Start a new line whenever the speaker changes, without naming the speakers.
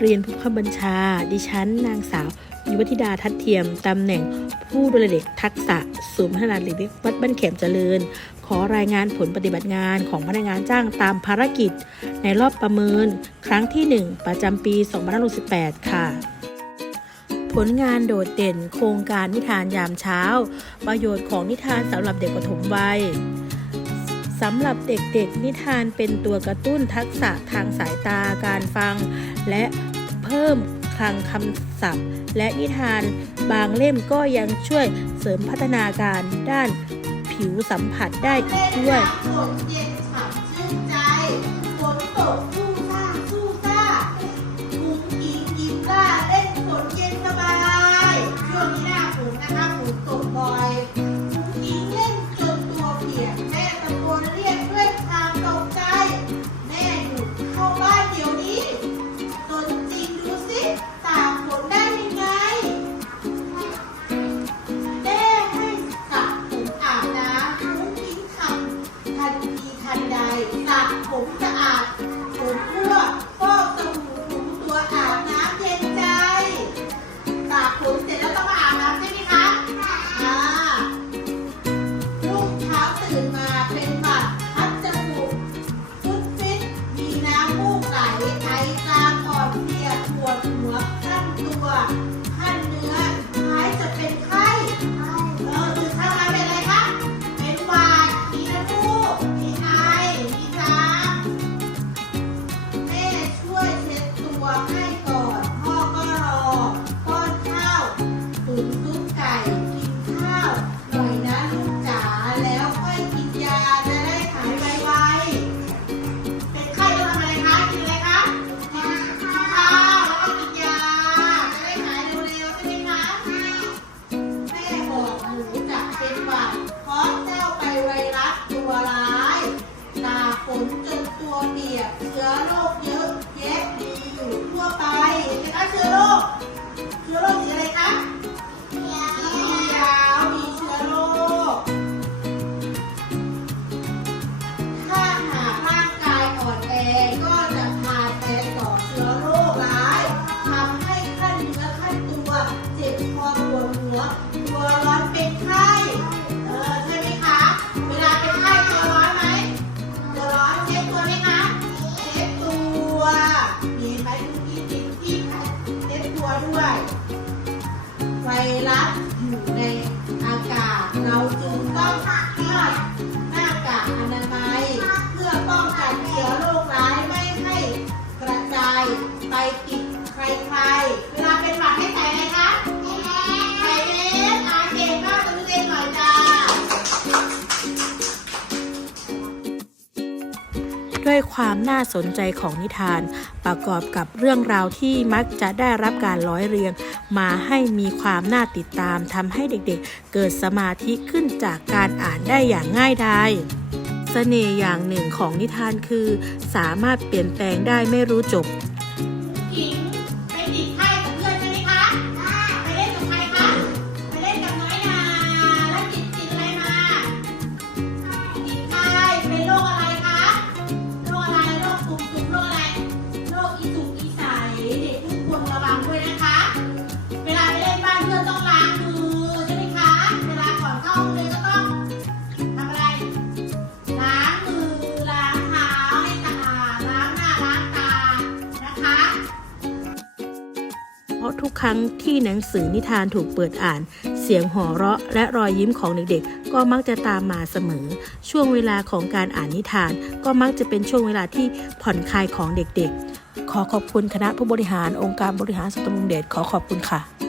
เรียนผู้บับบัญชา ดิฉัน นางสาวยุวธิดาทัดเทียม ตำแหน่งผู้ดูแลเด็กทักษะศูนย์พัฒนาเด็กเล็กวัดบ้านเข็มเจริญ ขอรายงานผลปฏิบัติงานของพนักงานจ้างตามภารกิจ ในรอบประเมิน ครั้งที่ 1 ประจำปี2568 ค่ะผลงานโดดเด่นโครงการนิทานยามเช้า ประโยชน์ของนิทานสำหรับเด็กปฐมวัย สำหรับเด็กๆ นิทานเป็นตัวกระตุ้นทักษะทางสายตาการฟัง และเพิ่มคลังคำศัพท์ และนิทานบางเล่มก็ยังช่วยเสริมพัฒนาการด้านผิวสัมผัสได้อีกด้วย
ฝนเย็นฉ่ำชื่นใจฝนตก ส เอ ด้วยความน่าสนใจของนิทาน ประกอ
บกับเรื่องราวที่มักจะได้รับการร้อยเรียง มาให้มีความน่าติดตามทำให้เด็กๆ เกิดสมาธิขึ้นจากการอ่านได้อย่างง่ายดายเสน่ห์อย่างหนึ่งของนิทานคือ สามารถเปลี่ยนแปลงได้ไม่รู้จบ ครั้งที่หนังสือนิทานถูกเปิดอ่าน เสียงหัวเราะและรอยยิ้มของเด็กๆ ก็มักจะตามมาเสมอ ช่วงเวลาของการอ่านนิทาน ก็มักจะเป็นช่วงเวลาที่ผ่อนคลายของเด็กๆ ขอขอบคุณคณะผู้บริหารองค์การบริหารส่วนตำบลเดชขอขอบคุณค่ะ